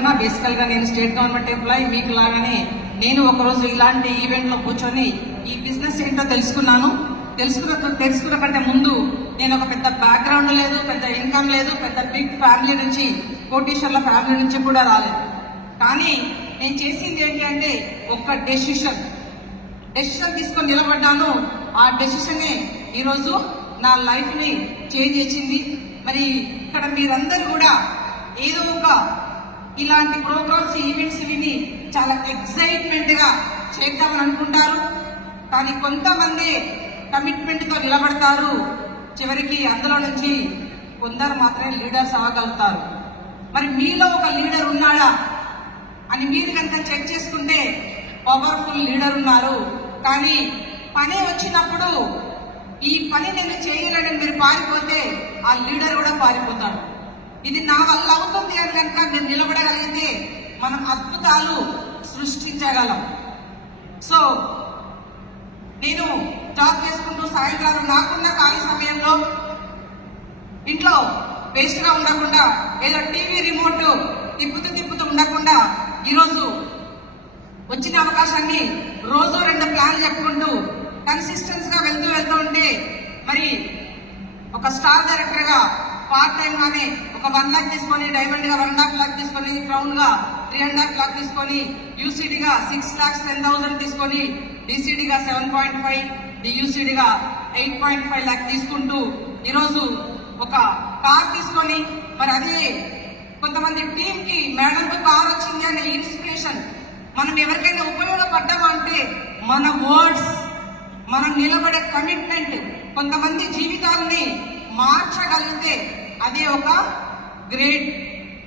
కన్నా బేసికల్ గా నేను స్టేట్ గవర్నమెంట్ ఎంప్లాయీ, మీకు లాగానే నేను ఒకరోజు ఇలాంటి ఈవెంట్ లో కూర్చొని ఈ బిజినెస్ ఏంటో తెలుసుకున్నాను. తెలుసుకున్న కంటే ముందు నేను ఒక పెద్ద బ్యాక్గ్రౌండ్ లేదు, పెద్ద ఇన్కమ్ లేదు, పెద్ద బిగ్ ఫ్యామిలీ నుంచి, కోటీశ్వర్ల ఫ్యామిలీ నుంచి కూడా రాలేదు. కానీ నేను చేసింది ఏంటి అంటే ఒక డెసిషన్ తీసుకొని నిలబడ్డాను. ఆ డెసిషనే ఈరోజు నా లైఫ్ ని చేంజ్ చేసింది. మరి ఇక్కడ మీరందరూ కూడా ఏదో ఒక ఇలాంటి ప్రోగ్రామ్స్, ఈవెంట్స్ విని చాలా ఎక్సైట్మెంట్ గా చేద్దామని అనుకుంటారు. కానీ కొంతమంది కమిట్మెంట్ తో నిలబడతారు. చివరికి అందులో నుంచి కొందరు మాత్రమే లీడర్స్ అవ్వగలుగుతారు. మరి మీలో ఒక లీడర్ ఉన్నాడా అని మీరు కనుక చెక్ చేసుకుంటే పవర్ఫుల్ లీడర్ ఉన్నారు. కానీ పని వచ్చినప్పుడు ఈ పని నేను చేయలేనని మీరు పారిపోతే ఆ లీడర్ కూడా పారిపోతాడు. ఇది నా వల్ల అవుతుంది అని కనుక మీరు నిలబడగలిగితే మనం అద్భుతాలు సృష్టించగలం. సో నేను జాబ్ చేసుకుంటూ సాయంత్రం నాకున్న ఖాళీ సమయంలో ఇంట్లో వేస్ట్ గా ఉండకుండా, ఏదో టీవీ రిమోట్ తిప్పుతూ ఉండకుండా ఈరోజు వచ్చిన అవకాశాన్ని రోజు 2 ప్లాన్లు చెప్పుకుంటూ కన్సిస్టెన్స్ గా వెళ్తూ ఉంటే మరి ఒక స్టార్ డైరెక్టర్ గా పార్ట్ టైం గానే ఒక 1 లాక్ తీసుకొని, డైమండ్ గా 1.5 లాక్ తీసుకొని, క్రౌన్ గా 3.5 లాక్ తీసుకొని, యూసీడీ గా 6,10,000 తీసుకొని, డిసిడి గా 7.5, డియూసీడీ గా 8.5 లాక్ తీసుకుంటూ ఈరోజు ఒక కార్ తీసుకొని, మరి అదే కొంతమంది టీం కి మేడంతో కార్ వచ్చింది అనే ఇన్స్పిరేషన్ మనం ఎవరికైనా ఉపయోగపడ్డామా అంటే మన వర్డ్స్, మనం నిలబడే కమిట్మెంట్ కొంతమంది జీవితాలని మార్చగలిగితే అదే ఒక గ్రేట్.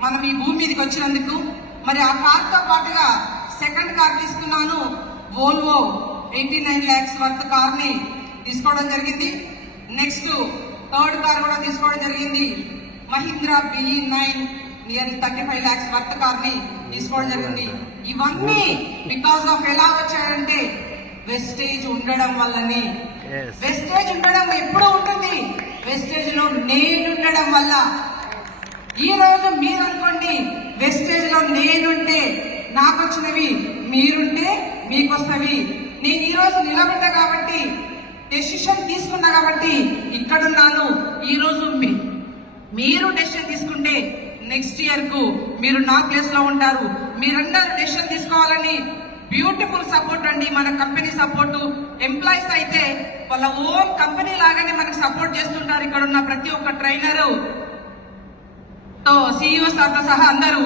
మనం ఈ భూమి మీదకి వచ్చినందుకు మరి ఆ కార్ తో పాటుగా సెకండ్ కార్ తీసుకున్నాను. వోల్వో 89 lakhs వర్త్ కార్ ని తీసుకోవడం జరిగింది. నెక్స్ట్ థర్డ్ కార్ కూడా తీసుకోవడం జరిగింది. Mahindra BE9 nearly 35 lakhs worth car ని తీసుకోవడం జరిగింది. ఇవన్నీ బికాస్ ఆఫ్ ఎలా వచ్చాయంటే వెస్టేజ్ ఉండడం వల్లనే. వెస్టేజ్ ఉండడం ఎప్పుడు ఉంటుంది? వెస్టేజ్ లో నేనుండడం వల్ల. ఈ రోజు మీరు అనుకోండి, వెస్టేజ్ లో నేనుంటే నాకు వచ్చినవి, మీరుంటే మీకు వస్తవి. నేను ఈ రోజు నిలబడ్డా కాబట్టి, డెసిషన్ తీసుకున్నా కాబట్టి ఇక్కడున్నాను. ఈ రోజు మీరు డెసిషన్ తీసుకుంటే నెక్స్ట్ ఇయర్ కు మీరు నా ప్లేస్ లో ఉంటారు. మీరందరూ డెసిషన్ తీసుకోవాలని బ్యూటిఫుల్ సపోర్ట్ అండి. మన కంపెనీ సపోర్టు, ఎంప్లాయీస్ అయితే వాళ్ళ ఓన్ కంపెనీ లాగానే మనకు సపోర్ట్ చేస్తుంటారు. ఇక్కడ ఉన్న ప్రతి ఒక్క ట్రైనరు తో CEO సార్తో సహా అందరూ